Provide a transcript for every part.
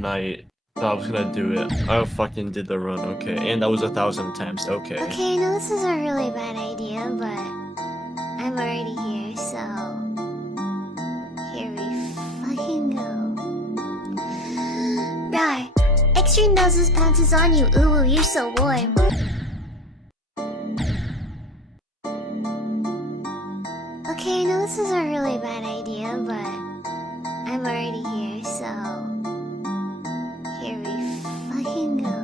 night. So I was gonna do it. I fucking did the run, okay. And that was 1,000 attempts, okay. Okay, I know this is a really bad idea, but I'm already here, so here we fucking go. Rawr! Extreme noses pounces on you, ooh, ooh, you're so warm. Okay, I know this is a really bad idea, but I'm already here, so here we fucking go.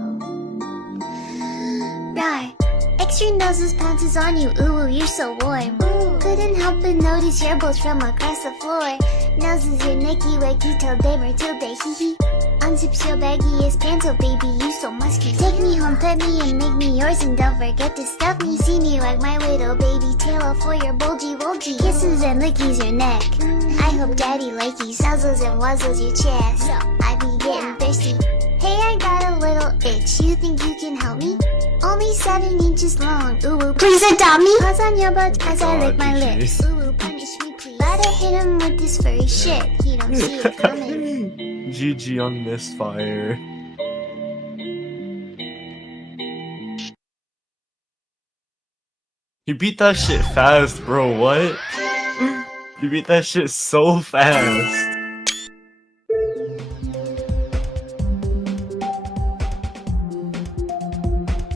Rawr! Extreme noses pounces on you, ooh, ooh, you're so warm. Couldn't help but notice your both from across the floor. Noses your Nicky Wakey till day Matilda, hee hee. Unzips your baggiest pants, oh baby, you so musky. Take me home, pet me, and make me yours, and don't forget to stuff me. See me like my little baby tail for your bulgy wulgy. Kisses and lickies your neck. I hope daddy likey nuzzles and wuzzles your chest. I be getting thirsty. Hey, I got a little itch, you think you can help me? Only 7 inches long, ooh, ooh, please adopt me. Paws on your butt as I lick my lips. Ooh, ooh, punish me please. Gotta hit him with this furry shit, he don't see it coming. GG on MISFIRE. You beat that shit fast, bro, what? You beat that shit so fast.